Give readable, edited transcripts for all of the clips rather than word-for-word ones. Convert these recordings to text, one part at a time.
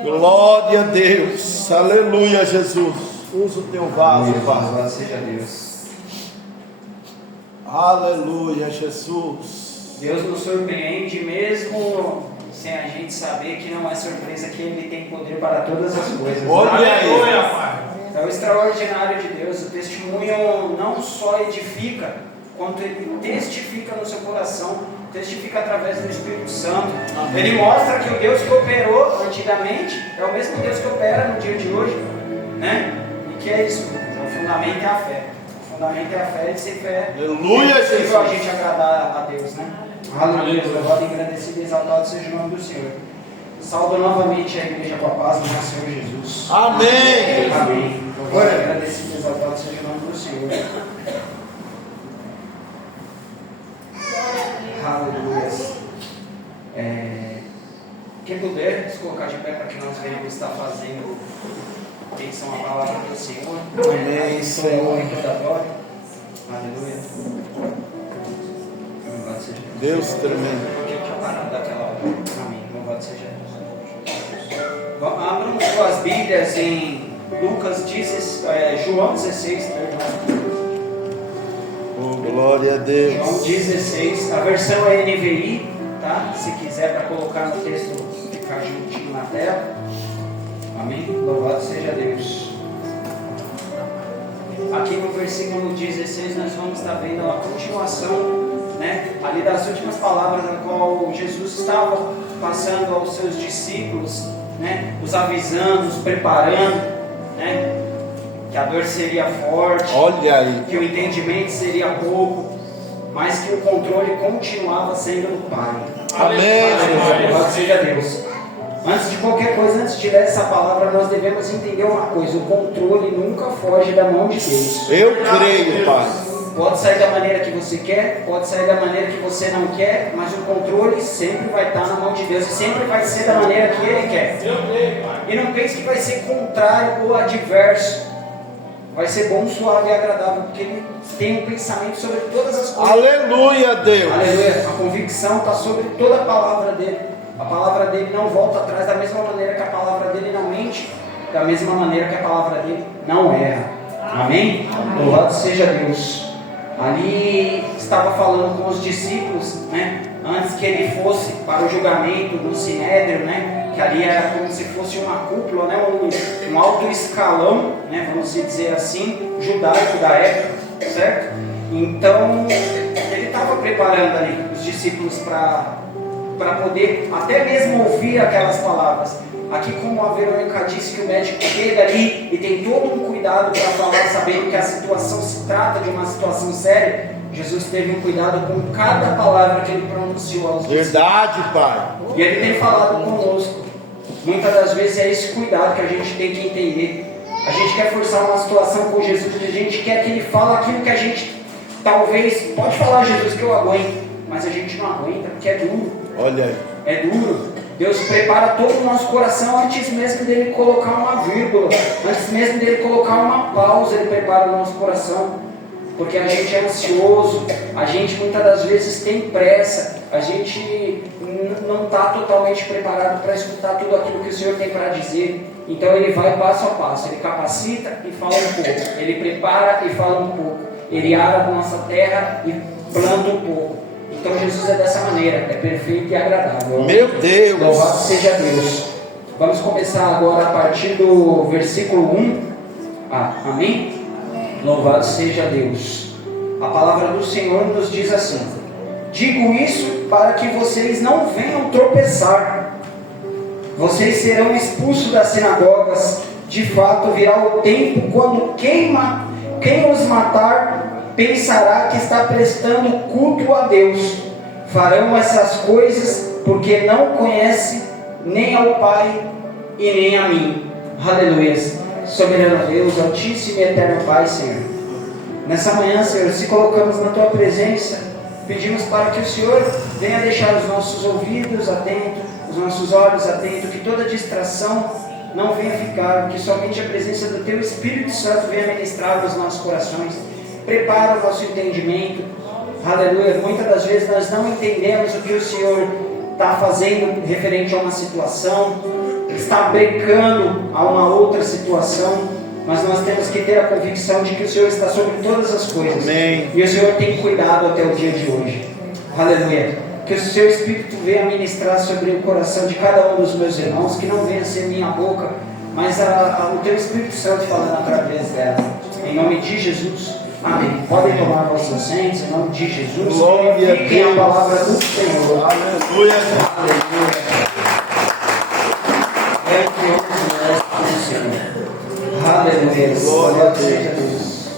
Glória a Deus. Aleluia, Jesus. Usa o teu vaso, Pai. Louvado seja Deus. Aleluia, Jesus. Deus nos surpreende mesmo sem a gente saber que não é surpresa, que Ele tem poder para todas as coisas. Olha aí. É o extraordinário de Deus. O testemunho não só edifica, quanto ele testifica no seu coração, testifica através do Espírito Santo. Amém. Ele mostra que o Deus que operou antigamente é o mesmo Deus que opera no dia de hoje, né? E que é isso, o fundamento é a fé. O fundamento é a fé, e sem fé Aleluia, é possível Jesus. a gente agradar a Deus, né? Aleluia, louvado, engrandecido e exaltado seja o nome do Senhor. Saúdo novamente a igreja com a paz do nosso Senhor Jesus. Amém. Amém. Louvado, agradecido e exaltado seja o nome do Senhor. Aleluia. Quem puder se colocar de pé para que nós venhamos estar fazendo atenção à palavra do Senhor. Amém, Senhor. Aleluia. Louvado seja Deus tremendo. Por que a parada daquela hora? Amém. Louvado seja Deus. Abram suas Bíblias em João 16, perdão. Oh, glória a Deus. João 16, a versão é NVI, tá? Se quiser para colocar no texto, ficar juntinho na tela. Amém? Louvado seja Deus. Aqui no versículo 16 nós vamos estar vendo a continuação, né? Ali das últimas palavras na qual Jesus estava passando aos seus discípulos, né? Os avisando, os preparando, né? Que a dor seria forte, Olha aí. que o entendimento seria pouco, mas que o controle continuava sendo do Pai. Amém. Louvado seja Deus. Antes de qualquer coisa, antes de ler essa palavra, nós devemos entender uma coisa: o controle nunca foge da mão de Deus. Eu creio, Pai. Pode sair da maneira que você quer, pode sair da maneira que você não quer, mas o controle sempre vai estar na mão de Deus e sempre vai ser da maneira que Ele quer. E não pense que vai ser contrário ou adverso. Vai ser bom, suave e agradável, porque Ele tem um pensamento sobre todas as coisas. Aleluia, Deus. Aleluia. A convicção está sobre toda a palavra dele. A palavra dele não volta atrás, da mesma maneira que a palavra dele não mente, da mesma maneira que a palavra dele não erra. Amém? Louvado seja Deus. Ali estava falando com os discípulos, né? Antes que ele fosse para o julgamento no Sinédrio, né? Que ali era como se fosse uma cúpula, né? Um alto escalão, né? Vamos dizer assim, judaico da época, certo? Então ele estava preparando ali os discípulos para poder até mesmo ouvir aquelas palavras. Aqui, como a Verônica disse, que o médico chega ali e tem todo um cuidado para falar, sabendo que a situação se trata de uma situação séria, Jesus teve um cuidado com cada palavra que ele pronunciou aos discípulos. Verdade, Pai. E ele tem falado conosco. Muitas das vezes é esse cuidado que a gente tem que entender. A gente quer forçar uma situação com Jesus, a gente quer que ele fale aquilo que a gente talvez, pode falar, Jesus, que eu aguento, mas a gente não aguenta porque é duro. Olha aí. É duro. Deus prepara todo o nosso coração antes mesmo dele colocar uma vírgula, antes mesmo dele colocar uma pausa, ele prepara o nosso coração, porque a gente é ansioso, a gente muitas das vezes tem pressa, a gente não está totalmente preparado para escutar tudo aquilo que o Senhor tem para dizer. Então ele vai passo a passo, ele capacita e fala um pouco, ele prepara e fala um pouco, ele ara a nossa terra e planta um pouco. Então Jesus é dessa maneira, é perfeito e agradável. Meu Deus. Louvado seja Deus. Vamos começar agora a partir do versículo 1. Amém? Louvado seja Deus. A palavra do Senhor nos diz assim: digo isso para que vocês não venham tropeçar. Vocês serão expulsos das sinagogas. De fato virá o tempo quando quem os matar pensará que está prestando culto a Deus. Farão essas coisas porque não conhece nem ao Pai e nem a mim. Aleluia. Soberano Deus, Altíssimo e Eterno Pai, Senhor, nessa manhã, Senhor, se colocamos na Tua presença, pedimos para que o Senhor venha deixar os nossos ouvidos atentos, os nossos olhos atentos, que toda distração não venha ficar, que somente a presença do Teu Espírito Santo venha ministrar os nossos corações. Prepara o nosso entendimento. Aleluia. Muitas das vezes nós não entendemos o que o Senhor está fazendo referente a uma situação, está brecando a uma outra situação, mas nós temos que ter a convicção de que o Senhor está sobre todas as coisas. Amém. E o Senhor tem cuidado até o dia de hoje. Aleluia. Que o seu Espírito venha ministrar sobre o coração de cada um dos meus irmãos, que não venha ser minha boca, mas o teu Espírito Santo falando através dela. Em nome de Jesus. Amém. Podem tomar vossos assentos em nome de Jesus. Glória a Fiquem Deus. a palavra do Senhor. Aleluia. Aleluia. É o que hoje do Senhor. Aleluia. Glória seja Deus.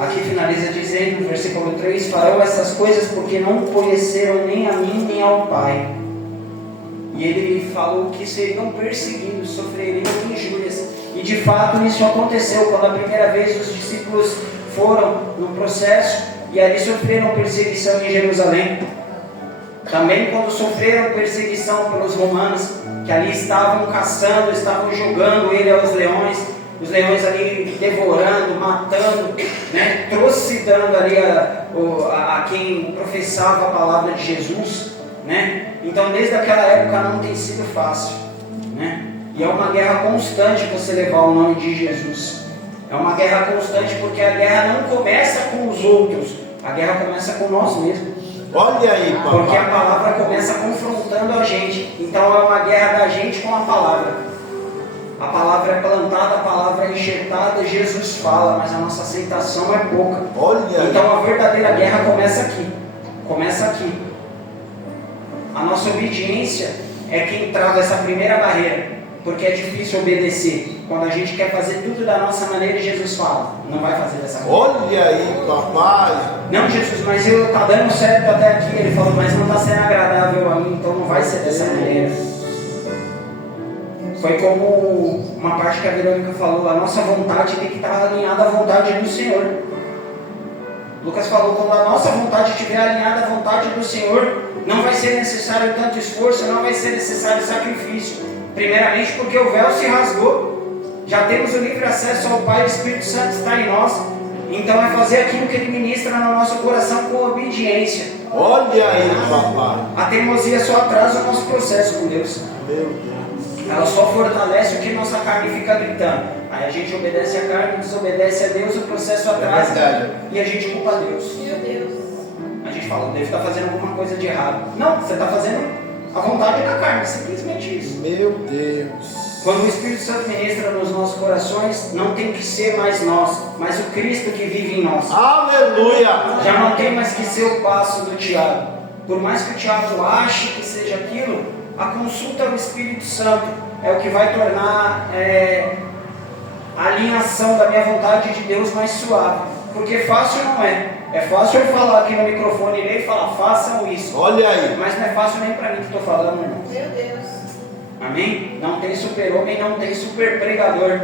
Aqui finaliza dizendo, no versículo 3: farão essas coisas porque não conheceram nem a mim nem ao Pai. E ele falou que seriam perseguidos, sofreriam injúrias. E de fato isso aconteceu quando a primeira vez os discípulos foram no processo e ali sofreram perseguição em Jerusalém. Também quando sofreram perseguição pelos romanos, que ali estavam caçando, estavam jogando ele aos leões, os leões ali devorando, matando, né, trucidando ali a quem professava a palavra de Jesus, né? Então desde aquela época não tem sido fácil, né? E é uma guerra constante você levar o nome de Jesus. É uma guerra constante porque a guerra não começa com os outros, a guerra começa com nós mesmos. Olha aí, papai. Porque a palavra começa confrontando a gente. Então é uma guerra da gente com a palavra. A palavra é plantada, a palavra é enxertada, Jesus fala, mas a nossa aceitação é pouca. Olha aí. Então a verdadeira guerra começa aqui. Começa aqui. A nossa obediência é quem trava essa primeira barreira. Porque é difícil obedecer quando a gente quer fazer tudo da nossa maneira e Jesus fala, não vai fazer dessa maneira. Olha aí, papai. Não, Jesus, mas eu tá dando certo até aqui. Ele falou, mas não está sendo agradável a mim, então não vai ser dessa maneira. Foi como uma parte que a Verônica falou, a nossa vontade tem que estar alinhada à vontade do Senhor. Lucas falou, quando a nossa vontade estiver alinhada à vontade do Senhor, não vai ser necessário tanto esforço, não vai ser necessário sacrifício. Primeiramente porque o véu se rasgou, já temos o livre acesso ao Pai, o Espírito Santo está em nós, então é fazer aquilo que Ele ministra no nosso coração com obediência. Olha aí, papai. A teimosia só atrasa o nosso processo com Deus. Meu Deus. Ela só fortalece o que nossa carne fica gritando. Aí a gente obedece a carne, desobedece a Deus, o processo atrasa e a gente culpa Deus. Meu Deus. A gente fala, deve estar fazendo alguma coisa de errado. Não, você está fazendo a vontade da carne, simplesmente isso. Meu Deus. Quando o Espírito Santo ministra nos nossos corações, não tem que ser mais nós, mas o Cristo que vive em nós. Aleluia. Já não tem mais que ser o passo do Tiago. Por mais que o Tiago ache que seja aquilo, a consulta ao Espírito Santo é o que vai tornar a alinhação da minha vontade de Deus mais suave. Porque fácil não é. É fácil eu falar aqui no microfone e falar, façam isso. Olha aí. Mas não é fácil nem para mim que estou falando, irmão. Meu Deus. Amém? Não tem super-homem, não tem super-pregador.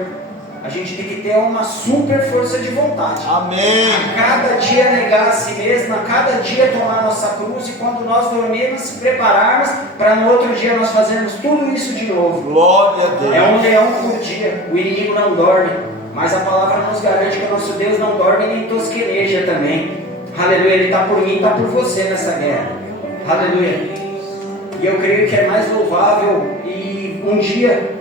A gente tem que ter uma super força de vontade. Amém. A cada dia negar a si mesmo, a cada dia tomar nossa cruz, e quando nós dormirmos, se prepararmos para no outro dia nós fazermos tudo isso de novo. Glória a Deus. É um leão por dia, o inimigo não dorme, mas a palavra nos garante que o nosso Deus não dorme nem tosqueneja também. Aleluia, Ele está por mim e está por você nessa guerra. Aleluia. E eu creio que é mais louvável e um dia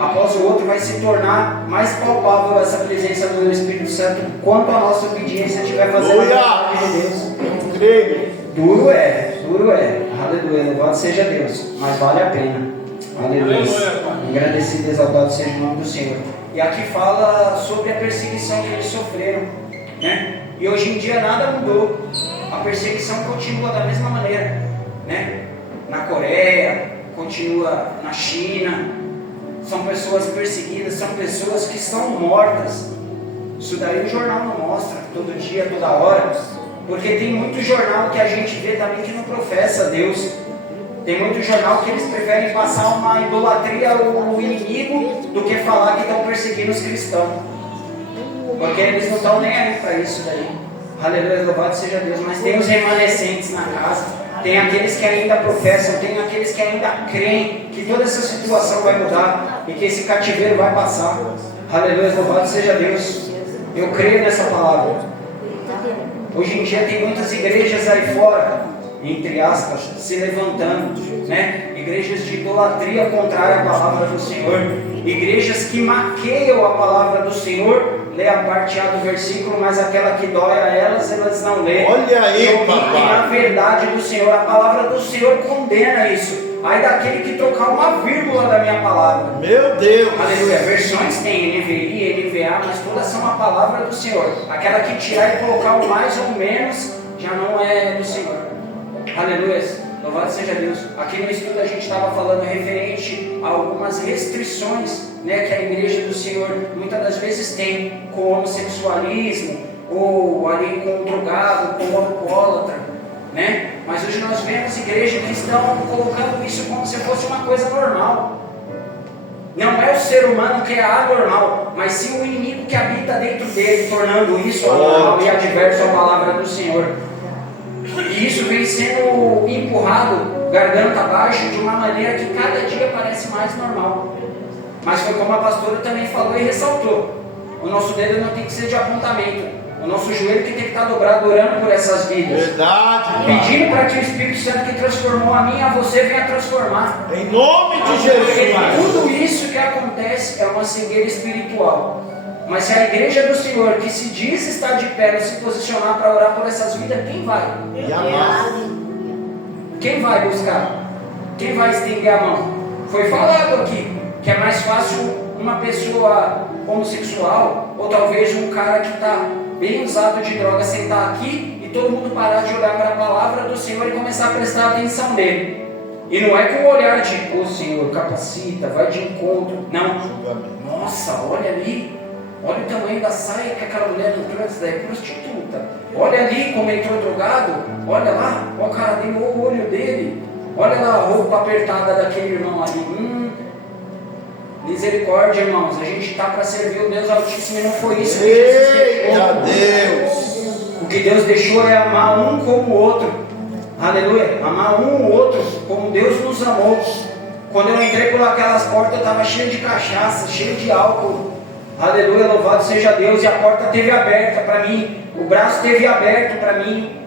após o outro vai se tornar mais palpável essa presença do Espírito Santo quanto a nossa obediência estiver fazendo a vontade de Deus. Creio. Duro é. Aleluia, louvado seja Deus, mas vale a pena. Aleluia. Agradecido e exaltado seja o nome do Senhor. E aqui fala sobre a perseguição que eles sofreram, né? E hoje em dia nada mudou. A perseguição continua da mesma maneira, né? Na Coreia, continua na China. São pessoas perseguidas, são pessoas que estão mortas. Isso daí o jornal não mostra todo dia, toda hora. Porque tem muito jornal que a gente vê também que não professa Deus. Tem muito jornal que eles preferem passar uma idolatria ao inimigo do que falar que estão perseguindo os cristãos. Porque eles não estão nem aí para isso daí. Aleluia, louvado seja Deus. Mas tem os remanescentes na casa. Tem aqueles que ainda professam. Tem aqueles que ainda creem que toda essa situação vai mudar. E que esse cativeiro vai passar. Aleluia, louvado seja Deus. Eu creio nessa palavra. Hoje em dia tem muitas igrejas aí fora, entre aspas, se levantando, né? igrejas de idolatria contrária à palavra do Senhor, igrejas que maqueiam a palavra do Senhor, lê a parte A do versículo, mas aquela que dói a elas não lê. Olha aí, não omitem a verdade do Senhor, a palavra do Senhor condena isso. Aí daquele que trocar uma vírgula da minha palavra. Meu Deus. Aleluia. Versões tem NVI, NVA, mas todas são a palavra do Senhor. Aquela que tirar e colocar o mais ou menos já não é do Senhor. Aleluia. Louvado seja Deus. Aqui no estudo a gente estava falando referente a algumas restrições, né, que a igreja do Senhor muitas das vezes tem com o homossexualismo, ou ali com o drogado, com o alcoólatra, né? Mas hoje nós vemos igrejas que estão colocando isso como se fosse uma coisa normal. Não é o ser humano que é anormal, mas sim o inimigo que habita dentro dele, tornando isso anormal e adverso à palavra do Senhor. E isso vem sendo empurrado garganta abaixo de uma maneira que cada dia parece mais normal. Mas foi como a pastora também falou e ressaltou: o nosso dedo não tem que ser de apontamento, o nosso joelho que tem que estar dobrado orando por essas vidas. Verdade. Pedindo para que o Espírito Santo que transformou a mim e a você venha transformar. Em nome de Porque Jesus. tudo isso que acontece é uma cegueira espiritual. Mas se a igreja do Senhor, que se diz estar de pé, se posicionar para orar por essas vidas, quem vai? E amar. Quem vai buscar? Quem vai estender a mão? Foi falado aqui que é mais fácil uma pessoa homossexual, ou talvez um cara que está bem usado de droga, sentar aqui e todo mundo parar de olhar para a palavra do Senhor e começar a prestar atenção nele. E não é com o olhar de, ô Senhor, capacita, vai de encontro. Não. Nossa, olha ali. Olha o tamanho da saia que aquela mulher entrou, essa daí é prostituta. Olha ali como entrou drogado. Olha lá, olha a cara dele, olha o olho dele. Olha lá a roupa apertada daquele irmão ali. Misericórdia, irmãos. A gente está para servir o Deus Altíssimo e não foi isso que Jesus deixou. Deus. O que Deus deixou é amar um como o outro. Aleluia. Amar um ou outro como Deus nos amou. Quando eu entrei por aquelas portas, eu estava cheio de cachaça, cheio de álcool. Aleluia, louvado seja Deus. E a porta esteve aberta para mim, o braço esteve aberto para mim,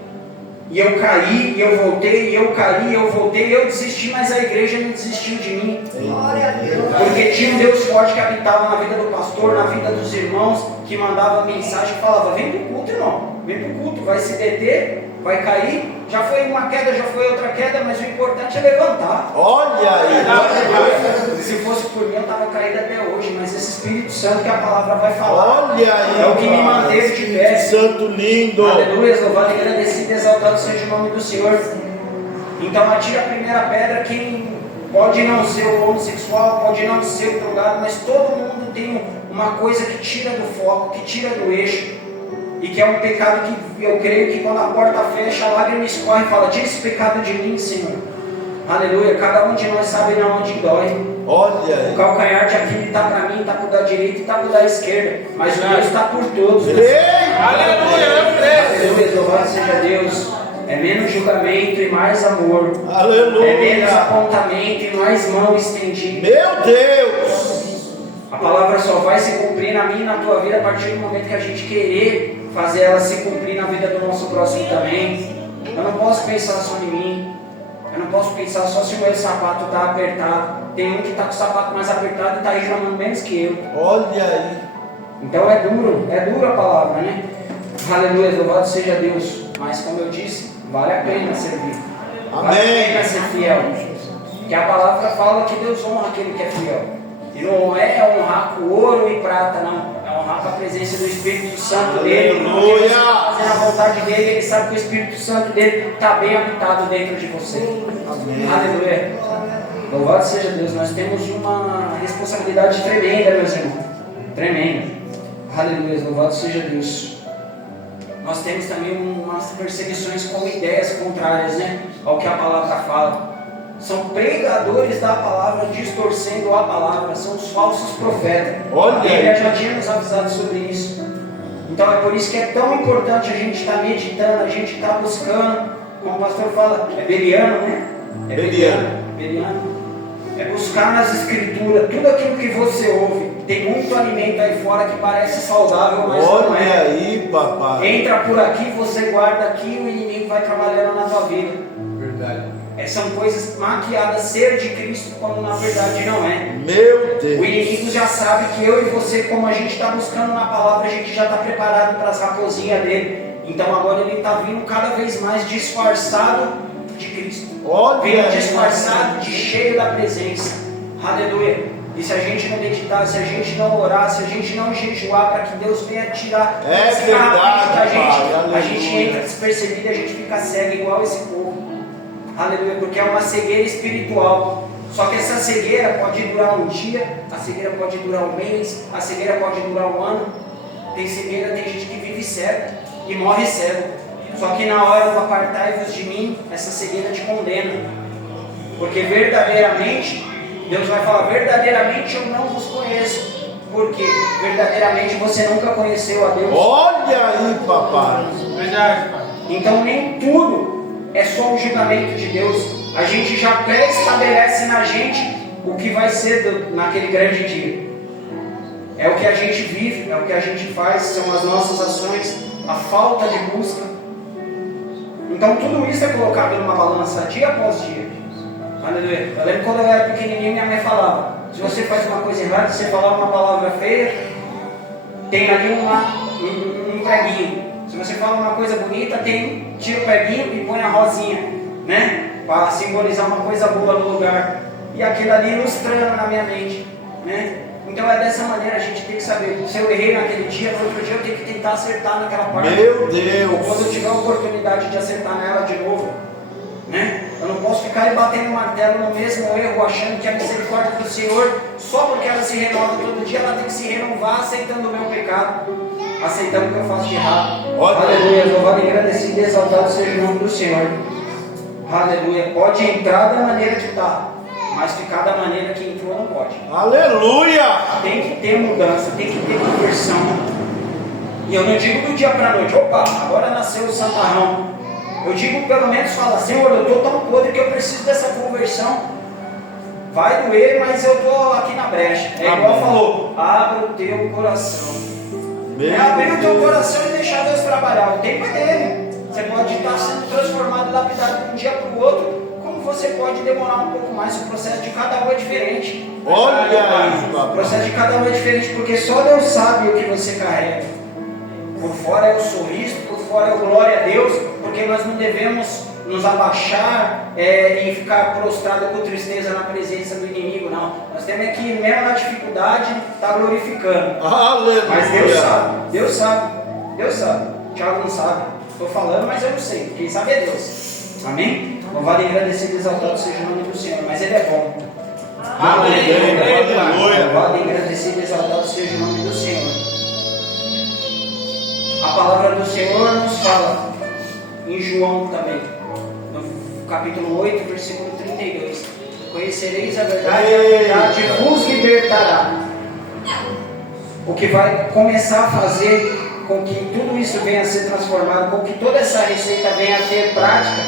e eu caí, e eu voltei, e eu caí, e eu voltei, e eu desisti, mas a igreja não desistiu de mim. Glória a Deus. Porque tinha um Deus forte que habitava na vida do pastor, na vida dos irmãos, que mandava mensagem, que falava: vem para o culto, irmão, vem para o culto, vai se deter, vai cair. Já foi uma queda, já foi outra queda, mas o importante é levantar. Olha aí. Se fosse por mim, eu estava caído até hoje, mas esse Espírito Santo que a palavra vai falar, Olha aí, é o que me manteve de pé. Santo lindo. Aleluia, louvado e agradecido, exaltado seja o nome do Senhor. Então atire a primeira pedra. Quem pode não ser o homossexual, pode não ser o drogado, mas todo mundo tem uma coisa que tira do foco, que tira do eixo. E que é um pecado que eu creio que quando a porta fecha, a lágrima escorre e fala: tira esse pecado de mim, Senhor. Aleluia, cada um de nós sabe de onde dói. Olha. O calcanhar de Aquiles está para mim, está para o da direita e está para o da esquerda. Mas o Deus está por todos. Aleluia, louvado seja Deus. É menos julgamento e mais amor. Aleluia. É menos apontamento e mais mão estendida. Meu Deus. A palavra só vai se cumprir na minha e na tua vida a partir do momento que a gente querer fazer ela se cumprir na vida do nosso próximo também. Eu não posso pensar só em mim. Eu não posso pensar só se o meu sapato está apertado. Tem um que está com o sapato mais apertado e está reclamando menos que eu. Olha aí. Então é dura a palavra, né? Aleluia, louvado seja Deus. Mas como eu disse, vale a pena servir. Vale a pena ser fiel. Porque a palavra fala que Deus honra aquele que é fiel. E não é honrar com ouro e prata, não. É honrar com a presença do Espírito Santo dele. Porque você está fazendo a vontade dele, ele sabe que o Espírito Santo dele está bem habitado dentro de você. Amém. Aleluia. Louvado seja Deus. Nós temos uma responsabilidade tremenda, meus irmãos. Tremenda. Aleluia. Louvado seja Deus. Nós temos também umas perseguições com ideias contrárias, né, ao que a palavra fala. São pregadores da palavra, distorcendo a palavra. São os falsos profetas. Olha. Ele já tinha nos avisado sobre isso. Então é por isso que é tão importante a gente estar meditando, a gente estar buscando. Como o pastor fala, é beliano, né? É beliano. É buscar nas escrituras tudo aquilo que você ouve. Tem muito alimento aí fora que parece saudável, mas não é. Olha aí, papai. Entra por aqui, você guarda aqui, o inimigo vai trabalhando na tua vida. Verdade. São coisas maquiadas ser de Cristo, quando na verdade não é. Meu Deus. O inimigo já sabe que eu e você, como a gente está buscando na palavra, a gente já está preparado para as raposinhas dele. Então agora ele está vindo cada vez mais disfarçado de Cristo. Vindo disfarçado de cheio da presença. Aleluia. E se a gente não meditar, se a gente não orar, se a gente não jejuar para que Deus venha tirar esse carro da gente, a gente entra despercebido, a gente fica cego igual esse povo. Aleluia, porque é uma cegueira espiritual. Só que essa cegueira pode durar um dia, a cegueira pode durar um mês, a cegueira pode durar um ano. Tem cegueira, tem gente que vive cego e morre cego. Só que na hora do apartai-vos de mim, essa cegueira te condena. Porque verdadeiramente, Deus vai falar, verdadeiramente eu não vos conheço. Porque verdadeiramente você nunca conheceu a Deus. Olha aí, papai. Verdade, pai. Então nem tudo é só o julgamento de Deus. A gente já pré-estabelece na gente o que vai ser naquele grande dia. É o que a gente vive, é o que a gente faz, são as nossas ações, a falta de busca. Então tudo isso é colocado numa balança dia após dia. Aleluia. Eu lembro quando eu era pequenininho, minha mãe falava, se você faz uma coisa errada, se você falar uma palavra feia, tem ali um preguinho. Se você fala uma coisa bonita, tira o preguinho e põe a rosinha, né? Para simbolizar uma coisa boa no lugar. E aquilo ali ilustrando na minha mente, né? Então é dessa maneira, a gente tem que saber. Se eu errei naquele dia, no outro dia eu tenho que tentar acertar naquela parte. Meu Deus. Ou quando eu tiver a oportunidade de acertar nela de novo, né? Eu não posso ficar batendo o martelo no mesmo erro, achando que a misericórdia do Senhor, só porque ela se renova todo dia, ela tem que se renovar aceitando o meu pecado, aceitando o que eu faço de errado. Aleluia, louvado e agradecido e exaltado seja o nome do Senhor. Aleluia, pode entrar da maneira que está, mas ficar da maneira que entrou não pode. Aleluia. Tem que ter mudança, tem que ter conversão. E eu não digo do dia para a noite, opa, agora nasceu o santarrão. Eu digo pelo menos, fala, Senhor, eu estou tão podre que eu preciso dessa conversão. Vai doer, mas eu estou aqui na brecha. É igual falou, abra o teu coração. Abrir o teu coração e deixar Deus trabalhar. O tempo é dele. Você pode estar sendo transformado, lapidado de um dia para o outro. Como você pode demorar um pouco mais. O processo de cada um é diferente. Olha isso, o processo de cada um é diferente, porque só Deus sabe o que você carrega. Por fora é o sorriso, por fora é o glória a Deus, porque nós não devemos nos abaixar e ficar prostrado com tristeza na presença do inimigo, não. Nós temos que, mesmo na dificuldade, estar glorificando. Aleluia. Mas Deus sabe, Deus sabe, Deus sabe. Tiago não sabe, estou falando, mas eu não sei. Quem sabe é Deus. Amém? Louvado e agradecido e exaltado seja o nome do Senhor, mas Ele é bom. Aleluia. Louvado e agradecido e exaltado seja o nome do Senhor. A palavra do Senhor nos fala em João também, no capítulo 8, versículo 32. Conhecereis a verdade e a verdade vos libertará. O que vai começar a fazer com que tudo isso venha a ser transformado, com que toda essa receita venha a ter prática,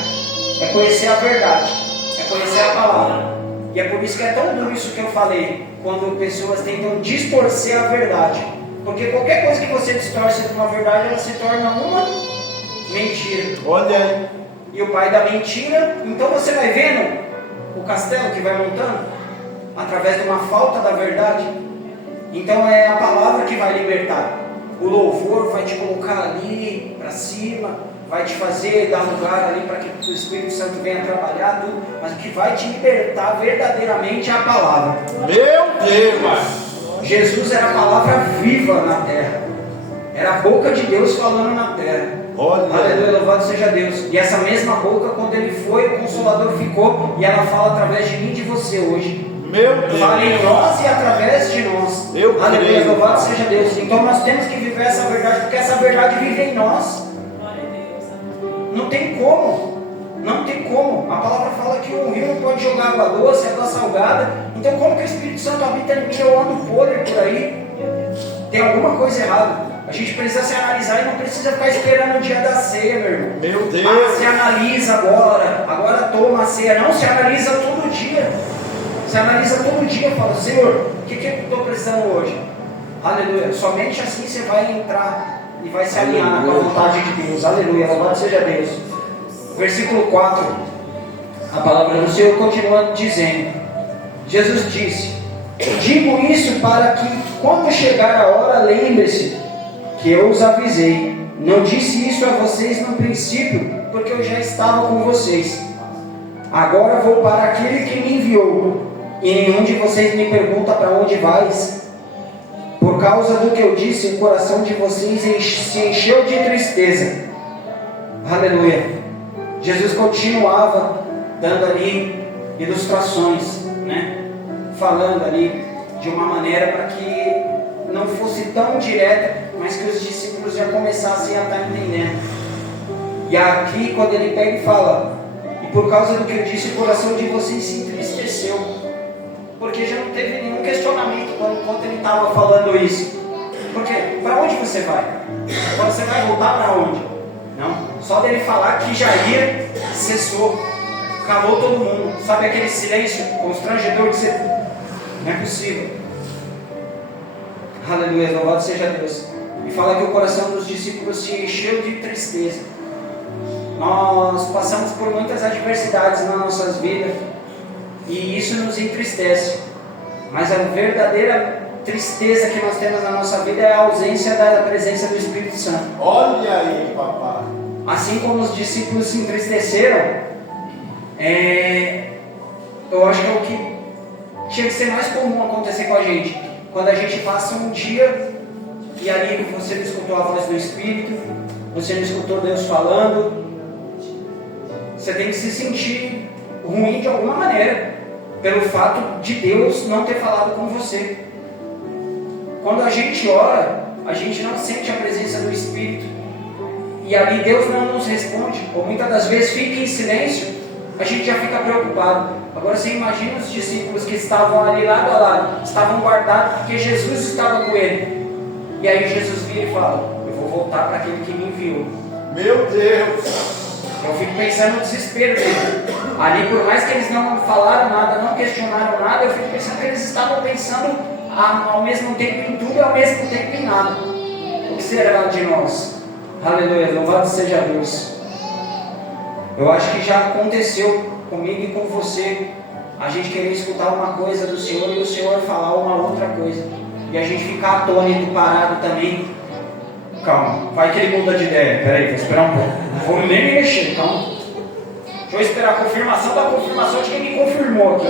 é conhecer a verdade, é conhecer a palavra. E é por isso que é tão duro isso que eu falei, quando pessoas tentam distorcer a verdade. Porque qualquer coisa que você distorce de uma verdade, ela se torna uma mentira. Olha aí. E o pai da mentira, então você vai vendo o castelo que vai montando, através de uma falta da verdade. Então é a palavra que vai libertar. O louvor vai te colocar ali para cima, vai te fazer dar lugar ali para que o Espírito Santo venha trabalhar tudo, mas o que vai te libertar verdadeiramente é a palavra. Meu Deus! Jesus era a palavra viva na terra, era a boca de Deus falando na terra. Olha. Aleluia, louvado seja Deus. E essa mesma boca, quando ele foi, o Consolador ficou, e ela fala através de mim e de você hoje. Meu Deus! Fala em nós e através de nós. Aleluia, louvado seja Deus. Então nós temos que viver essa verdade, porque essa verdade vive em nós. Não tem como. Não tem como. A palavra fala que o rio não pode jogar água doce, água salgada. Então como que o Espírito Santo habita em mim e eu ando podre por aí? Tem alguma coisa errada. A gente precisa se analisar e não precisa ficar esperando o dia da ceia, meu irmão. Meu Deus! Se analisa agora toma a ceia. Não, se analisa todo dia. Se analisa todo dia e fala, Senhor, o que eu estou precisando hoje? Aleluia. Somente assim você vai entrar e vai se alinhar com a vontade de Deus. Aleluia. Louvado seja Deus. Versículo 4. A palavra do Senhor continua dizendo, Jesus disse, digo isso para que quando chegar a hora, lembre-se que eu os avisei. Não disse isso a vocês no princípio, porque eu já estava com vocês. Agora vou para aquele que me enviou, e nenhum de vocês me pergunta para onde vais. Por causa do que eu disse, o coração de vocês se encheu de tristeza. Aleluia. Jesus continuava dando ali ilustrações, né? Falando ali de uma maneira para que não fosse tão direta, mas que os discípulos já começassem a estar entendendo. E aqui quando ele pega e fala, e por causa do que eu disse, o coração de vocês se entristeceu, porque já não teve nenhum questionamento enquanto ele estava falando isso. Porque para onde você vai? Você vai voltar para onde? Não, só dele falar que já ia, cessou, calou todo mundo. Sabe aquele silêncio constrangedor que você... Não é possível. Aleluia, louvado seja Deus. E fala que o coração dos discípulos se encheu de tristeza. Nós passamos por muitas adversidades nas nossas vidas e isso nos entristece. Mas a verdadeira tristeza que nós temos na nossa vida é a ausência da presença do Espírito Santo. Olha aí, papai. Assim como os discípulos se entristeceram, eu acho que é o que tinha que ser mais comum acontecer com a gente. Quando a gente passa um dia e ali você não escutou a voz do Espírito, você não escutou Deus falando, você tem que se sentir ruim de alguma maneira, pelo fato de Deus não ter falado com você. Quando a gente ora, a gente não sente a presença do Espírito, e ali Deus não nos responde, ou muitas das vezes fica em silêncio, a gente já fica preocupado. Agora você imagina os discípulos que estavam ali lado a lado, estavam guardados porque Jesus estava com ele. E aí Jesus vira e fala, eu vou voltar para aquele que me enviou. Meu Deus! Eu fico pensando no desespero dele. Ali, por mais que eles não falaram nada, não questionaram nada, eu fico pensando que eles estavam pensando ao mesmo tempo em tudo e ao mesmo tempo em nada. O que será de nós? Aleluia, louvado seja Deus. Eu acho que já aconteceu comigo e com você, a gente querer escutar uma coisa do Senhor e o Senhor falar uma outra coisa, e a gente ficar atônito, parado também. Calma, vai que ele muda de ideia. Peraí, vou esperar um pouco, não vou nem me mexer, calma. Deixa eu esperar a confirmação da confirmação de quem me confirmou aqui.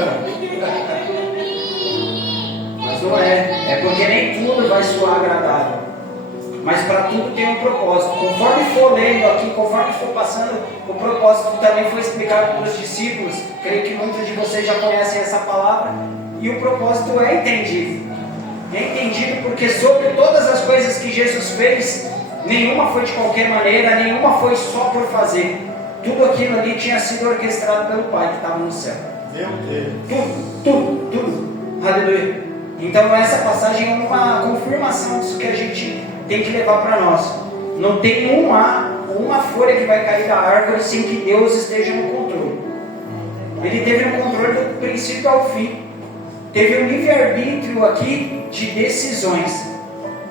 Mas não é porque nem tudo vai soar agradável. Mas para tudo tem um propósito. Conforme for lendo aqui, conforme for passando, o propósito também foi explicado pelos discípulos. Creio que muitos de vocês já conhecem essa palavra. E o propósito é entendido. É entendido porque sobre todas as coisas que Jesus fez, nenhuma foi de qualquer maneira, nenhuma foi só por fazer. Tudo aquilo ali tinha sido orquestrado pelo Pai que estava no céu. Meu Deus! Tudo. Aleluia. Então essa passagem é uma confirmação disso que a gente tem que levar para nós. Não tem uma folha que vai cair da árvore sem que Deus esteja no controle. Ele teve no controle do princípio ao fim. Teve um livre-arbítrio aqui de decisões,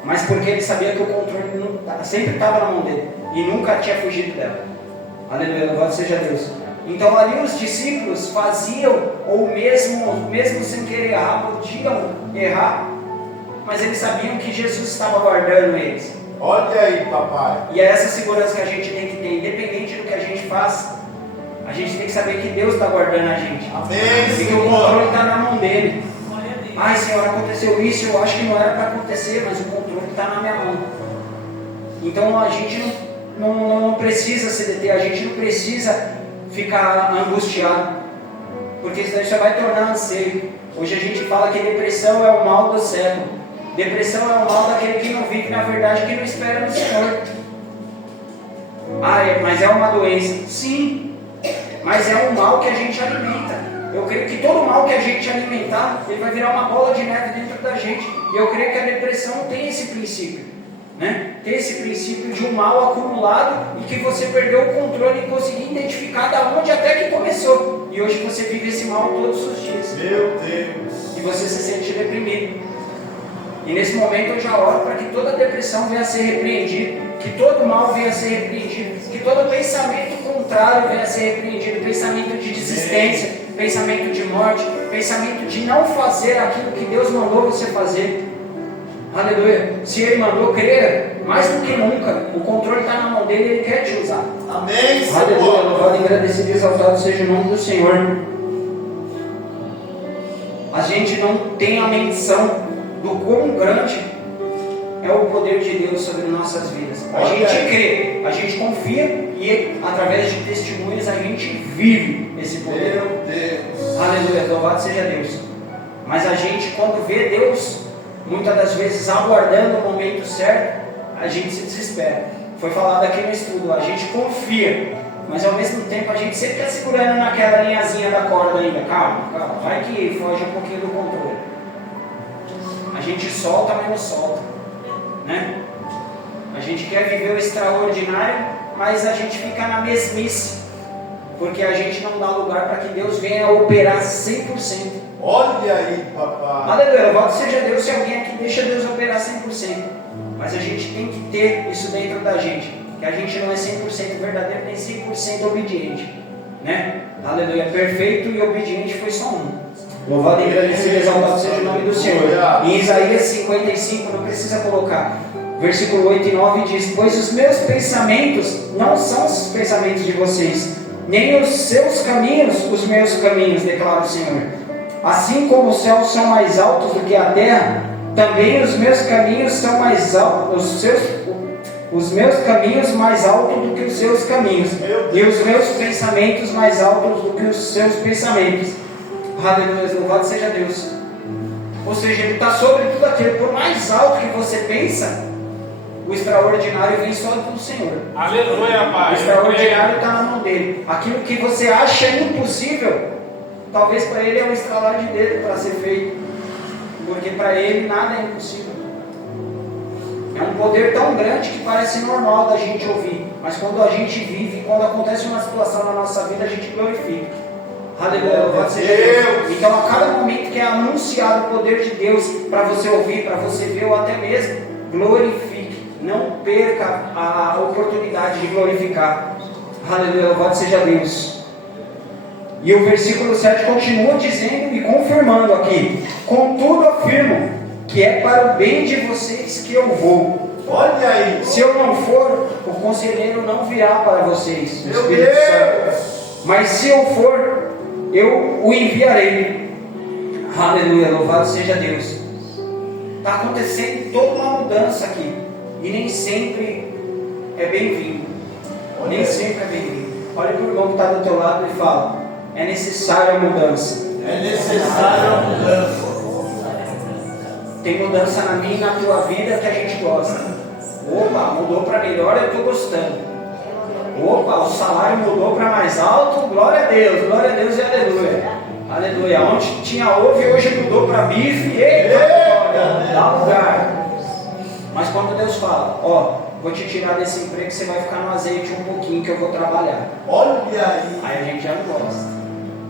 mas porque ele sabia que o controle sempre estava na mão dele e nunca tinha fugido dela. Aleluia, louvado seja Deus. Então ali os discípulos faziam, ou mesmo sem querer errar, podiam errar, mas eles sabiam que Jesus estava guardando eles. Olha aí, papai. E é essa segurança que a gente tem que ter, independente do que a gente faz, a gente tem que saber que Deus está guardando a gente. Amém. E que o controle está na mão dele. Ai, Senhor, aconteceu isso, eu acho que não era para acontecer, mas o controle está na minha mão. Então a gente não precisa se deter, a gente não precisa ficar angustiado, porque isso daí já vai tornar anseio. Hoje a gente fala que depressão é o mal do século. Depressão é o mal daquele que não vive, na verdade, que não espera no Senhor. Mas é uma doença. Sim, mas é um mal que a gente alimenta. Eu creio que todo mal que a gente alimentar, ele vai virar uma bola de neve dentro da gente. E eu creio que a depressão tem esse princípio, né? Tem esse princípio de um mal acumulado e que você perdeu o controle e conseguir identificar da onde até que começou. E hoje você vive esse mal todos os dias. Meu Deus! E você se sente deprimido. E nesse momento eu já oro para que toda depressão venha a ser repreendida, que todo mal venha a ser repreendido, que todo pensamento contrário venha a ser repreendido. Pensamento de desistência, pensamento de morte, pensamento de não fazer aquilo que Deus mandou você fazer. Aleluia. Se Ele mandou, creia, mais do que nunca. O controle está na mão dele, Ele quer te usar. Amém, Senhor. Aleluia. Louvado, agradecido e exaltado seja o nome do Senhor. A gente não tem a menção do quão grande é o poder de Deus sobre nossas vidas. A gente crê, a gente confia e através de testemunhos a gente vive esse poder. Meu Deus. Aleluia, louvado seja Deus. Mas a gente, quando vê Deus, muitas das vezes aguardando o momento certo, a gente se desespera. Foi falado aqui no estudo, a gente confia, mas ao mesmo tempo a gente sempre está segurando naquela linhazinha da corda ainda. Calma, calma, vai que foge um pouquinho do controle. A gente solta, mas não solta, né? A gente quer viver o extraordinário, mas a gente fica na mesmice, porque a gente não dá lugar para que Deus venha operar 100%. Olha aí, papai. Aleluia, louvado seja Deus se alguém aqui deixa Deus operar 100%. Mas a gente tem que ter isso dentro da gente, que a gente não é 100% verdadeiro nem 100% obediente, né? Aleluia, perfeito e obediente foi só um. Louvado e agradecido e exaltado seja o nome do Senhor. Em Isaías 55, não precisa colocar, versículo 8 e 9 diz: pois os meus pensamentos não são os pensamentos de vocês, nem os seus caminhos os meus caminhos, declara o Senhor. Assim como os céus são mais altos do que a terra, também os meus caminhos são mais altos, os meus caminhos mais altos do que os seus caminhos, e os meus pensamentos mais altos do que os seus pensamentos. Aleluia, louvado seja Deus. Ou seja, Ele está sobre tudo aquilo. Por mais alto que você pensa, o extraordinário vem só do Senhor. Aleluia, Pai. O extraordinário está na mão dele. Aquilo que você acha impossível, talvez para Ele é um estralar de dedo para ser feito, porque para Ele nada é impossível. É um poder tão grande que parece normal da gente ouvir, mas quando a gente vive, quando acontece uma situação na nossa vida, a gente glorifica. Aleluia, louvado seja Deus. Então a cada momento que é anunciado o poder de Deus para você ouvir, para você ver ou até mesmo, glorifique. Não perca a oportunidade de glorificar. Aleluia, louvado seja Deus. E o versículo 7 continua dizendo e confirmando aqui: contudo afirmo que é para o bem de vocês que eu vou. Olha aí. Se eu não for, o conselheiro não virá para vocês, o Meu Espírito Deus. Santo. Mas se eu for, eu o enviarei. Aleluia, louvado seja Deus. Está acontecendo toda uma mudança aqui, e nem sempre é bem-vindo. Nem sempre é bem-vindo. Olha para o irmão que está do teu lado e fala: é necessária a mudança. É necessária a mudança. Tem mudança na minha e na tua vida que a gente gosta. Opa, mudou para melhor, eu estou gostando. Opa, o salário mudou para mais alto, glória a Deus e aleluia. Aleluia. Onde tinha ovo, hoje mudou para bife. Eita, glória, dá lugar. Mas quando Deus fala: ó, vou te tirar desse emprego, você vai ficar no azeite um pouquinho que eu vou trabalhar. Olha aí. Aí a gente já não gosta.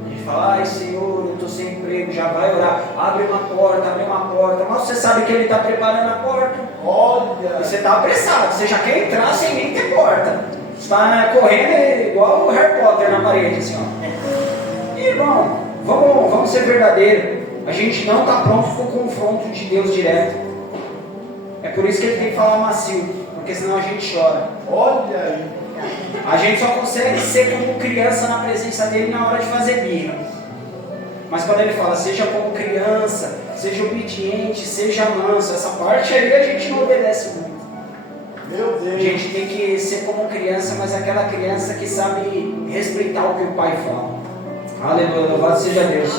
A gente fala: ai Senhor, eu estou sem emprego, já vai orar. Abre uma porta. Mas você sabe que Ele está preparando a porta. Olha. E você está apressado, você já quer entrar sem nem ter porta. Está correndo igual o Harry Potter na parede, assim, ó. E, irmão, vamos ser verdadeiros. A gente não está pronto para o confronto de Deus direto. É por isso que Ele tem que falar macio, porque senão a gente chora. Olha aí. A gente só consegue ser como criança na presença dEle na hora de fazer birra. Mas quando Ele fala: seja como criança, seja obediente, seja manso, essa parte aí a gente não obedece muito. Meu Deus. A gente tem que ser como criança, mas aquela criança que sabe respeitar o que o pai fala. Aleluia, louvado seja Deus.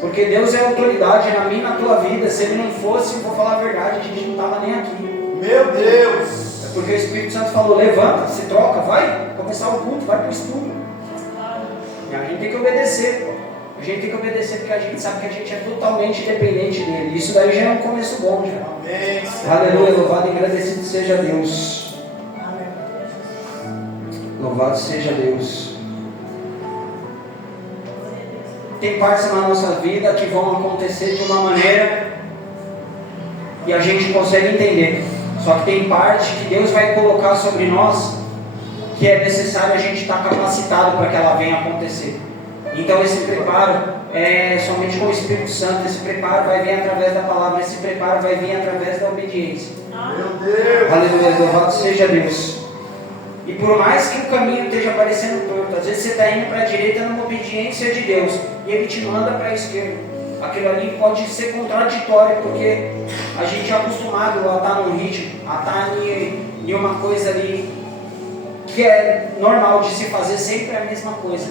Porque Deus é autoridade na minha e na tua vida. Se Ele não fosse, vou falar a verdade, a gente não estava nem aqui. Meu Deus. É porque o Espírito Santo falou: levanta, se troca, vai começar o culto, vai para o estudo. E a gente tem que obedecer. A gente tem que obedecer porque a gente sabe que a gente é totalmente dependente dEle. Isso daí já é um começo bom, já. Amém. Aleluia, louvado e agradecido seja Deus. Louvado seja Deus. Tem partes na nossa vida que vão acontecer de uma maneira e a gente consegue entender. Só que tem parte que Deus vai colocar sobre nós que é necessário a gente estar capacitado para que ela venha acontecer. Então esse preparo é somente com o Espírito Santo. Esse preparo vai vir através da palavra. Esse preparo vai vir através da obediência. Meu Deus! Aleluia, louvado seja Deus. E por mais que o caminho esteja parecendo torto, às vezes você está indo para a direita numa obediência de Deus e Ele te manda para a esquerda. Aquilo ali pode ser contraditório, porque a gente é acostumado a estar num ritmo, a estar em uma coisa ali que é normal de se fazer sempre a mesma coisa.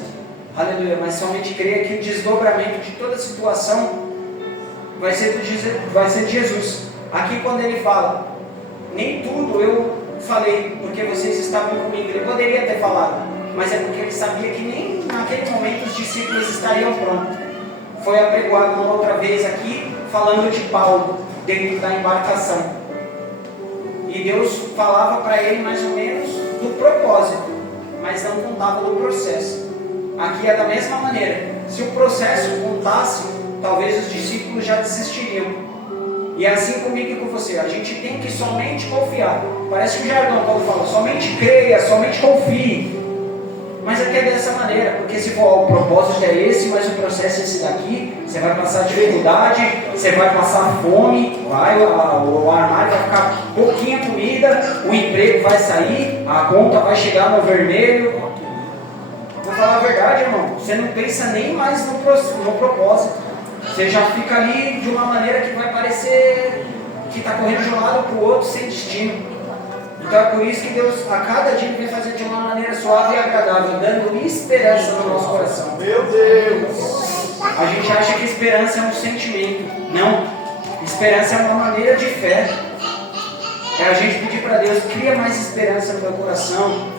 Aleluia, mas somente creia que o desdobramento de toda a situação vai ser de Jesus. Aqui quando ele fala, nem tudo eu falei porque vocês estavam comigo. Ele poderia ter falado, mas é porque ele sabia que nem naquele momento os discípulos estariam prontos. Foi apregoado uma outra vez aqui, falando de Paulo, dentro da embarcação. E Deus falava para ele mais ou menos do propósito, mas não contava do processo. Aqui é da mesma maneira. Se o processo contasse, talvez os discípulos já desistiriam. E é assim comigo e com você. A gente tem que somente confiar. Parece que o jargão quando fala, somente creia, somente confie. Mas aqui é dessa maneira, porque se for o propósito é esse, mas o processo é esse daqui, você vai passar dificuldade, você vai passar fome, o armário vai ficar pouquinha comida, o emprego vai sair, a conta vai chegar no vermelho. Vou falar a verdade, irmão, você não pensa nem mais no propósito. Você já fica ali de uma maneira que vai parecer que está correndo de um lado para o outro sem destino. Então é por isso que Deus a cada dia vem fazer de uma maneira suave e agradável, dando esperança no nosso coração. Meu Deus! A gente acha que esperança é um sentimento. Não. Esperança é uma maneira de fé. É a gente pedir para Deus, cria mais esperança no meu coração.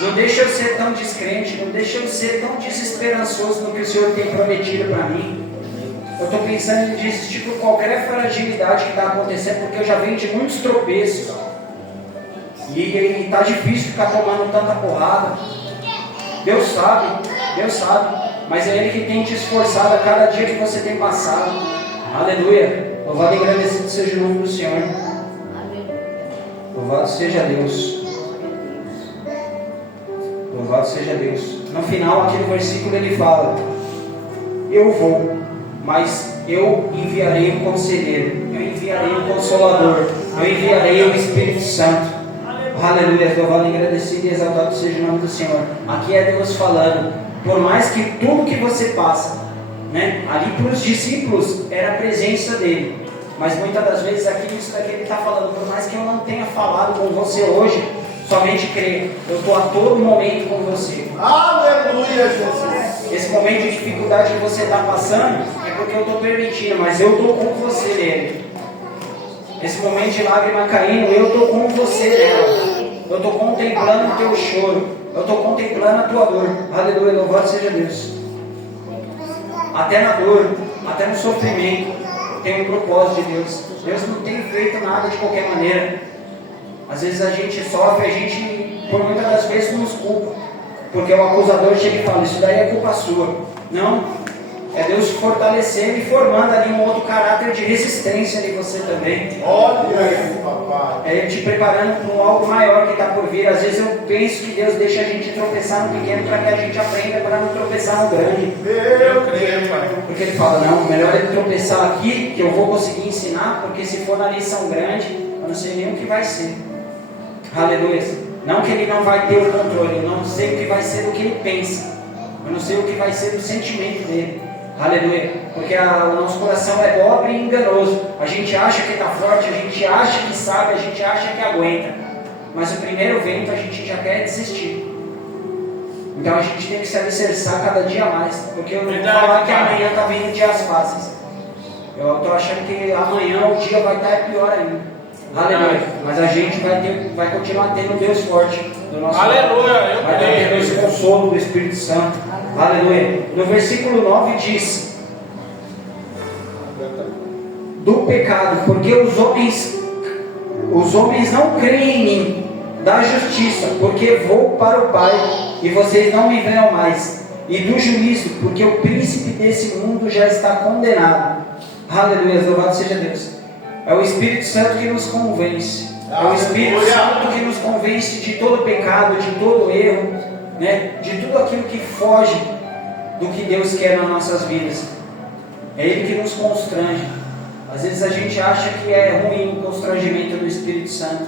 Não deixa eu ser tão descrente, não deixa eu ser tão desesperançoso no que o Senhor tem prometido para mim. Eu estou pensando em desistir por qualquer fragilidade que está acontecendo, porque eu já venho de muitos tropeços. E está difícil ficar tomando tanta porrada. Deus sabe, mas é Ele que tem te esforçado a cada dia que você tem passado. Aleluia. Louvado e agradecido seja o nome do Senhor. Louvado seja Deus. Louvado seja Deus. No final, aqui no versículo ele fala: eu vou, mas eu enviarei o conselheiro, eu enviarei o consolador, eu enviarei o Espírito Santo. Aleluia, louvado, agradecido e exaltado seja o nome do Senhor. Aqui é Deus falando, por mais que tudo que você passa, né, ali para os discípulos era a presença dele, mas muitas das vezes aqui isso daqui ele está falando, por mais que eu não tenha falado com você hoje, somente creia, eu estou a todo momento com você. Aleluia, Jesus! Esse momento de dificuldade que você está passando é porque eu estou permitindo, mas eu estou com você nele. Esse momento de lágrima caindo, eu estou com você nela. Eu estou contemplando o teu choro. Eu estou contemplando a tua dor. Aleluia, louvado seja Deus. Até na dor, até no sofrimento, tem um propósito de Deus. Deus não tem feito nada de qualquer maneira. Às vezes a gente sofre, a gente, por muitas das vezes, nos culpa. Porque o acusador chega e fala, isso daí é culpa sua. Não. É Deus fortalecendo e formando ali um outro caráter de resistência em você também. Olha aí, papai. É Ele te preparando para algo maior que está por vir. Às vezes eu penso que Deus deixa a gente tropeçar no pequeno para que a gente aprenda para não tropeçar no grande. Meu Deus, pai. Porque Ele fala, não, melhor ele tropeçar aqui, que eu vou conseguir ensinar, porque se for na lição grande, eu não sei nem o que vai ser. Aleluia. Não que Ele não vai ter o controle, eu não sei o que vai ser do que Ele pensa. Eu não sei o que vai ser do sentimento dele. Aleluia, porque o nosso coração é pobre e enganoso. A gente acha que está forte, a gente acha que sabe, a gente acha que aguenta. Mas o primeiro vento a gente já quer desistir. Então a gente tem que se alicerçar cada dia mais. Porque eu não vou falar que amanhã está vindo dias fáceis. Eu estou achando que amanhã o dia vai estar pior ainda. Aleluia, mas a gente vai continuar tendo Deus forte do nosso lado. Aleluia, Vai ter esse consolo do Espírito Santo. Aleluia. No versículo 9 diz: do pecado, porque os homens não creem em mim, da justiça, porque vou para o Pai e vocês não me verão mais, e do juízo, porque o príncipe desse mundo já está condenado. Aleluia, louvado seja Deus. É o Espírito Santo que nos convence. É o Espírito Santo que nos convence de todo pecado, de todo erro, né? De tudo aquilo que foge do que Deus quer nas nossas vidas. É Ele que nos constrange. Às vezes a gente acha que é ruim o constrangimento do Espírito Santo,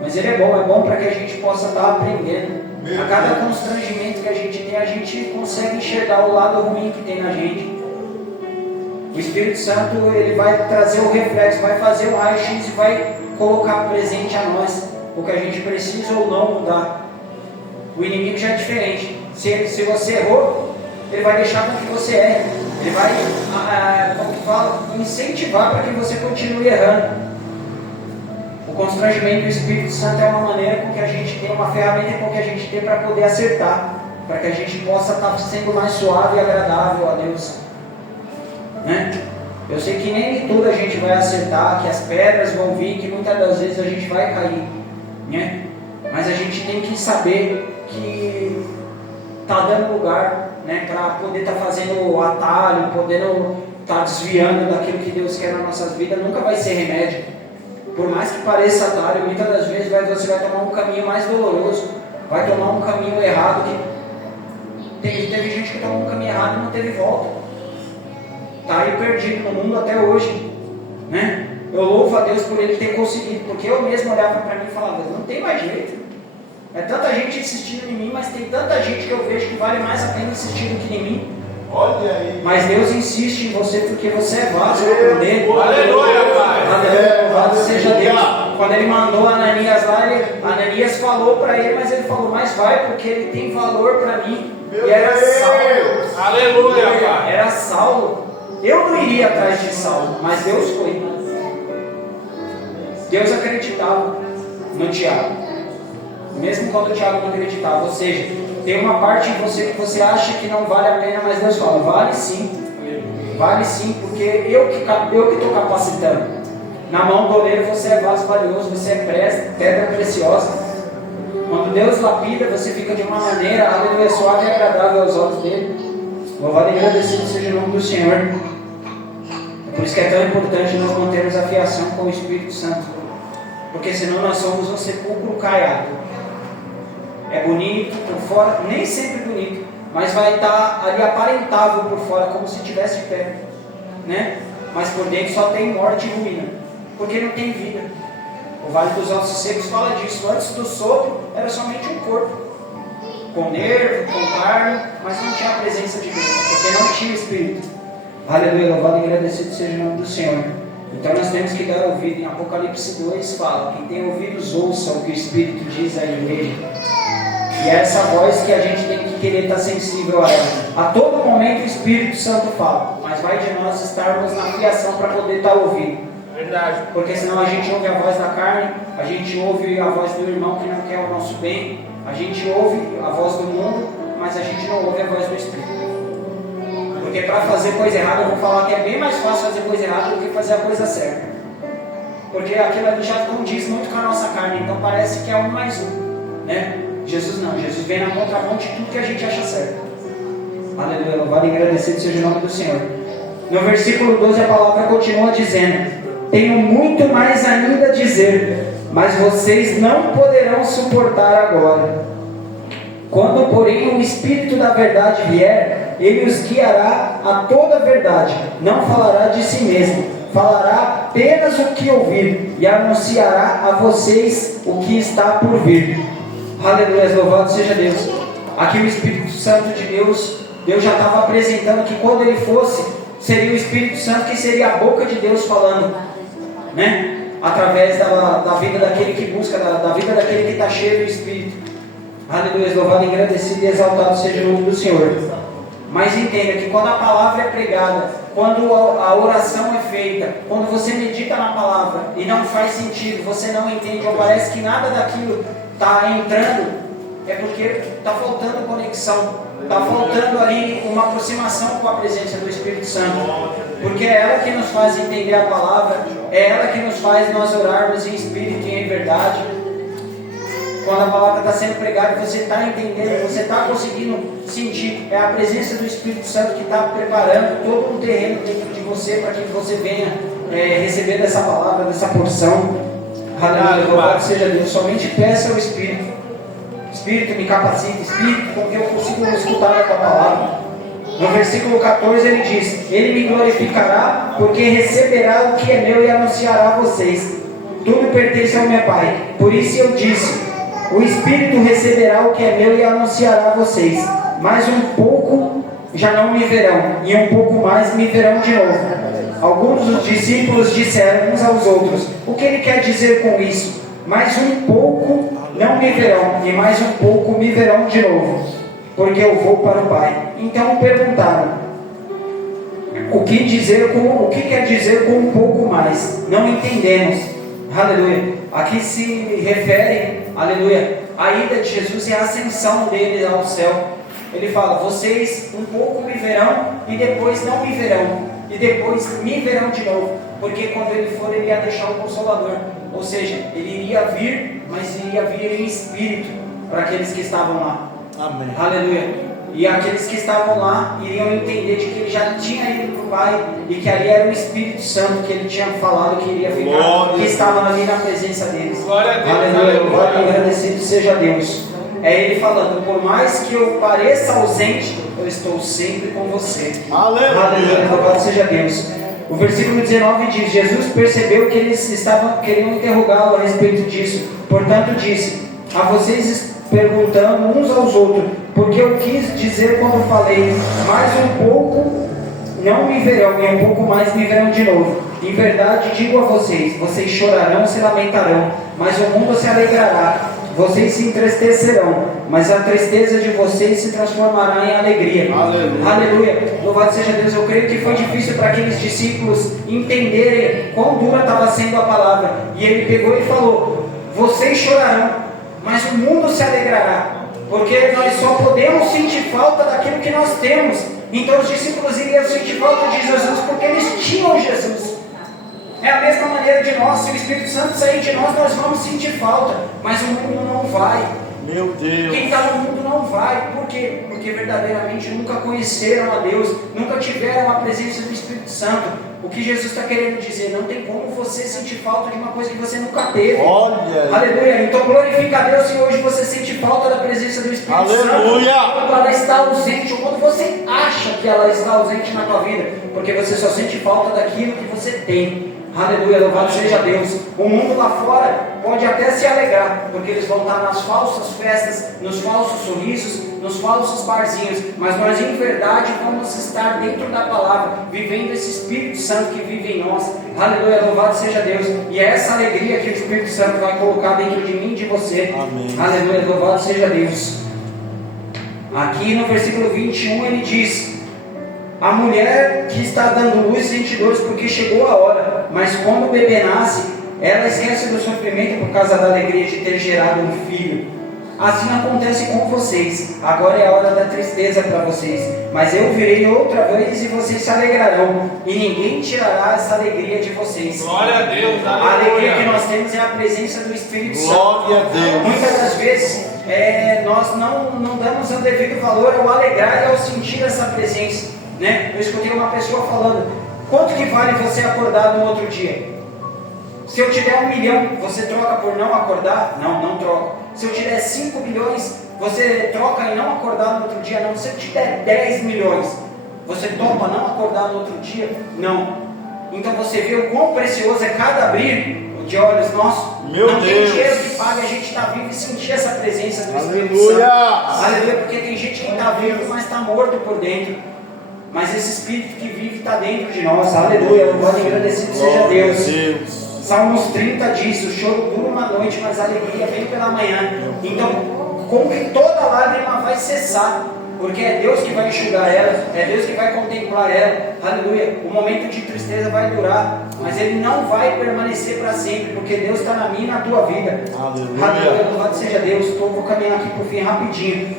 mas ele é bom para que a gente possa estar aprendendo. A cada constrangimento que a gente consegue enxergar o lado ruim que tem na gente. O Espírito Santo, ele vai trazer o reflexo, vai fazer o raio-x e vai colocar presente a nós o que a gente precisa ou não mudar. O inimigo já é diferente. Se você errou, ele vai deixar com que você erre. Ele vai, como que fala, incentivar para que você continue errando. O constrangimento do Espírito Santo é uma maneira com que a gente tem, uma ferramenta com que a gente tem para poder acertar, para que a gente possa estar sendo mais suave e agradável a Deus, né? Eu sei que nem tudo a gente vai acertar, que as pedras vão vir, que muitas das vezes a gente vai cair, né? Mas a gente tem que saber que está dando lugar, né, para poder estar fazendo o atalho, podendo estar desviando daquilo que Deus quer nas nossas vidas. Nunca vai ser remédio. Por mais que pareça atalho, muitas das vezes você vai tomar um caminho mais doloroso, vai tomar um caminho errado. Teve gente que tomou um caminho errado e não teve volta. Está aí perdido no mundo até hoje, né? Eu louvo a Deus por ele ter conseguido, porque eu mesmo olhava para mim e falava, não tem mais jeito. É tanta gente insistindo em mim, mas tem tanta gente que eu vejo que vale mais a pena insistir do que em mim. Olha aí. Mas Deus insiste em você porque você é vaso dele. Aleluia, Pai. Louvado seja Deus. Quando ele mandou Ananias lá, Ananias falou para ele, mas ele falou, mas vai, porque ele tem valor para mim. Meu e era Deus. Saulo. Aleluia, Pai. Era Saulo. Eu não iria atrás de Saulo, mas Deus foi. Deus acreditava no Tiago, mesmo quando o Tiago não acreditava. Ou seja, tem uma parte em você que você acha que não vale a pena, mas Deus fala, vale sim, porque eu que estou capacitando. Na mão do oleiro você é vaso valioso, você é pedra preciosa. Quando Deus lapida, você fica de uma maneira, aleluia, suave e agradável aos olhos dele. Louvado e agradecido seja o nome do Senhor. É por isso que é tão importante nós mantermos a fiação com o Espírito Santo, porque senão nós somos um sepulcro caiado. É bonito por fora, nem sempre bonito, mas vai estar ali aparentável por fora, como se estivesse de pé, né? Mas por dentro só tem morte e ruína, porque não tem vida. O Vale dos Ossos Secos fala disso. Antes do sopro era somente um corpo, com nervo, com carne, mas não tinha a presença de Deus, porque não tinha Espírito. Aleluia, louvado e agradecido seja o nome do Senhor. Então nós temos que dar ouvido. Em Apocalipse 2 fala, quem tem ouvidos ouça o que o Espírito diz à igreja. E é essa voz que a gente tem que querer estar sensível a ela. A todo momento o Espírito Santo fala, mas vai de nós estarmos na fiação para poder estar ouvindo. Verdade. Porque senão a gente ouve a voz da carne, a gente ouve a voz do irmão que não quer o nosso bem, a gente ouve a voz do mundo, mas a gente não ouve a voz do Espírito. Porque para fazer coisa errada, eu vou falar que é bem mais fácil fazer coisa errada do que fazer a coisa certa. Porque aquilo ali já condiz muito com a nossa carne, então parece que é um mais um, né? Jesus não, Jesus vem na contramão de tudo que a gente acha certo. Aleluia, louvado e agradecido seja o nome do Senhor. No versículo 12 a palavra continua dizendo, tenho muito mais ainda a dizer, mas vocês não poderão suportar agora. Quando porém o Espírito da verdade vier, ele os guiará a toda a verdade, não falará de si mesmo, falará apenas o que ouvir, e anunciará a vocês o que está por vir. Aleluia, louvado seja Deus. Aqui o Espírito Santo de Deus, Deus já estava apresentando que quando ele fosse, seria o Espírito Santo que seria a boca de Deus falando, né? Através da vida daquele que busca, da vida daquele que está cheio do Espírito. Aleluia, louvado, agradecido e exaltado seja o nome do Senhor. Mas entenda que quando a palavra é pregada, quando a oração é feita, quando você medita na palavra e não faz sentido, você não entende, ou parece que nada daquilo está entrando, é porque está faltando conexão, está faltando ali uma aproximação com a presença do Espírito Santo, porque é ela que nos faz entender a palavra, é ela que nos faz nós orarmos em espírito e em verdade. Quando a palavra está sendo pregada, você está entendendo, você está conseguindo sentir, é a presença do Espírito Santo que está preparando todo um terreno dentro de você para que você venha receber dessa palavra, dessa porção. Aleluia, louvado seja Deus. Somente peça ao Espírito. Espírito, me capacita, Espírito, com que eu consiga escutar a tua palavra. No versículo 14 ele diz: Ele me glorificará, porque receberá o que é meu e anunciará a vocês. Tudo pertence ao meu Pai. Por isso eu disse: o Espírito receberá o que é meu e anunciará a vocês. Mais um pouco já não me verão, e um pouco mais me verão de novo. Alguns dos discípulos disseram uns aos outros: o que ele quer dizer com isso? Mais um pouco não me verão, e mais um pouco me verão de novo, porque eu vou para o Pai. Então perguntaram: o que quer dizer com um pouco mais? Não entendemos. Aleluia. Aqui se refere, aleluia, a ida de Jesus e a ascensão dele ao céu. Ele fala: vocês um pouco me verão e depois não me verão, e depois me verão de novo, porque quando ele for, ele ia deixar o Consolador. Ou seja, ele iria vir, mas iria vir em espírito para aqueles que estavam lá. Amém. Aleluia. E aqueles que estavam lá iriam entender de que ele já tinha ido para o Pai, e que ali era o Espírito Santo que ele tinha falado que iria ficar, Glória, que estava ali na presença deles. Glória a Deus. Aleluia. Aleluia. Agradecido seja Deus. É ele falando: por mais que eu pareça ausente, eu estou sempre com você. Aleluia. Louvado seja Deus. O versículo 19 diz: Jesus percebeu que eles queriam interrogá-lo a respeito disso. Portanto disse: a vocês perguntando uns aos outros, porque eu quis dizer quando falei: mais um pouco não me verão, e um pouco mais me verão de novo. Em verdade digo a vocês: vocês chorarão, se lamentarão, mas o mundo se alegrará. Vocês se entristecerão, mas a tristeza de vocês se transformará em alegria. Aleluia. Aleluia. Louvado seja Deus. Eu creio que foi difícil para aqueles discípulos entenderem quão dura estava sendo a palavra. E ele pegou e falou: vocês chorarão, mas o mundo se alegrará, porque nós só podemos sentir falta daquilo que nós temos. Então os discípulos iriam sentir falta de Jesus porque eles tinham Jesus. É a mesma maneira de nós. Se o Espírito Santo sair de nós, nós vamos sentir falta, mas o mundo não vai. Meu Deus. Quem está no mundo não vai. Por quê? Porque verdadeiramente nunca conheceram a Deus, nunca tiveram a presença do Espírito Santo. O que Jesus está querendo dizer: não tem como você sentir falta de uma coisa que você nunca teve. Olha. Aleluia. Então glorifica a Deus se hoje você sente falta da presença do Espírito Santo. Aleluia. Quando ela está ausente, ou quando você acha que ela está ausente na tua vida, porque você só sente falta daquilo que você tem. Aleluia, louvado seja Deus. O mundo lá fora pode até se alegrar, porque eles vão estar nas falsas festas, nos falsos sorrisos, nos falsos barzinhos, mas nós em verdade vamos estar dentro da palavra, vivendo esse Espírito Santo que vive em nós. Aleluia, louvado seja Deus. E é essa alegria que o Espírito Santo vai colocar dentro de mim e de você. Amém. Aleluia, louvado seja Deus. Aqui no versículo 21 ele diz: a mulher que está dando luz sente dores porque chegou a hora, mas quando o bebê nasce, ela esquece do sofrimento por causa da alegria de ter gerado um filho. Assim acontece com vocês. Agora é a hora da tristeza para vocês, mas eu virei outra vez e vocês se alegrarão, e ninguém tirará essa alegria de vocês. Glória a Deus. A alegria que Aleluia. nós temos é a presença do Espírito Santo. Glória a Deus. Muitas das vezes nós não damos o devido valor ao alegrar e ao sentir essa presença, né? Eu escutei uma pessoa falando: quanto que vale você acordar no outro dia? Se eu te der 1 milhão, você troca por não acordar? Não, não troco. Se eu te der 5 milhões, você troca em não acordar no outro dia? Não. Se eu te der 10 milhões, você topa não acordar no outro dia? Não. Então você vê o quão precioso é cada abrir de olhos nossos. Meu não tem Deus. dinheiro que pague a gente estar vivo e sentir essa presença do Espírito Aleluia. Santo. Aleluia, porque tem gente que está vivo, mas está morto por dentro. Mas esse Espírito que vive está dentro de nós. Aleluia, louvado e agradecido seja Glória a Deus. Deus. Salmos 30 diz: o choro dura uma noite, mas a alegria vem pela manhã. Então, como que toda lágrima vai cessar? Porque é Deus que vai enxugar ela, é Deus que vai contemplar ela. Aleluia. O momento de tristeza vai durar, mas ele não vai permanecer para sempre, porque Deus está na minha e na tua vida. Aleluia, louvado seja Deus. Vou caminhar aqui para o fim rapidinho.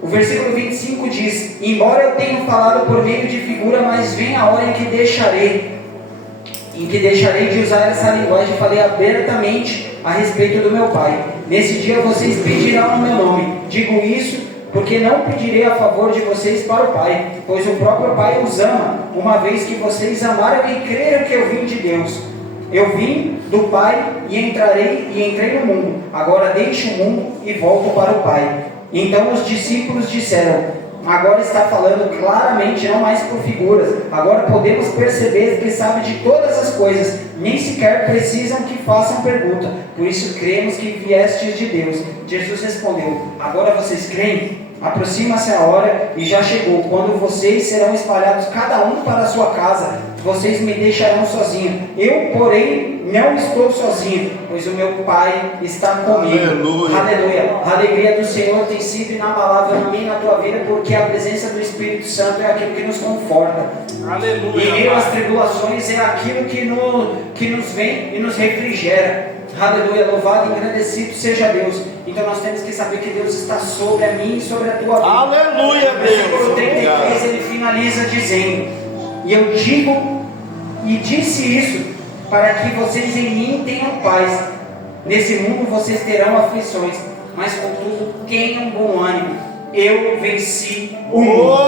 O versículo 25 diz: embora eu tenha falado por meio de figura, mas vem a hora em que deixarei de usar essa linguagem. Falei abertamente a respeito do meu Pai. Nesse dia vocês pedirão o meu nome. Digo isso porque não pedirei a favor de vocês para o Pai, pois o próprio Pai os ama, uma vez que vocês amaram e creram que eu vim de Deus. Eu vim do Pai e entrei no mundo. Agora deixo o mundo e volto para o Pai. Então os discípulos disseram: agora está falando claramente, não mais por figuras. Agora podemos perceber que sabe de todas as coisas, nem sequer precisam que façam pergunta. Por isso cremos que viestes de Deus. Jesus respondeu: agora vocês creem? Aproxima-se a hora e já chegou, quando vocês serão espalhados cada um para a sua casa. Vocês me deixarão sozinho. Eu, porém, não estou sozinho, pois o meu Pai está comigo. Aleluia. Aleluia. A alegria do Senhor tem sido inabalável na minha e na tua vida, porque a presença do Espírito Santo é aquilo que nos conforta. Aleluia. Em meio às tribulações é aquilo que nos vem e nos refrigera. Aleluia, louvado e engrandecido seja Deus. Então nós temos que saber que Deus está sobre a mim e sobre a tua vida. Aleluia, No versículo Deus. 33 ele finaliza dizendo: e eu digo e disse isso para que vocês em mim tenham paz. Nesse mundo vocês terão aflições, mas contudo tenham bom ânimo. Eu venci o mundo.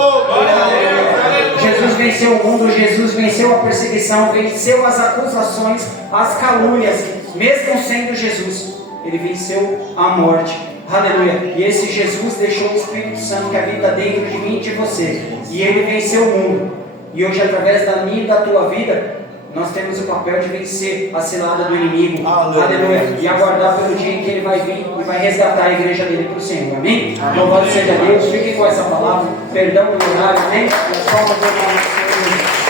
Jesus venceu o mundo, Jesus venceu a perseguição, venceu as acusações, as calúnias. Mesmo sendo Jesus, ele venceu a morte. Aleluia. E esse Jesus deixou o Espírito Santo que habita dentro de mim e de você. E ele venceu o mundo. E hoje, através da minha e da tua vida, nós temos o papel de vencer a cilada do inimigo. Aleluia. E aguardar pelo dia em que ele vai vir e vai resgatar a igreja dele para o Senhor. Amém? Louvado seja Deus. Fiquem com essa palavra. Perdão do horário. Amém? E as palmas do Senhor.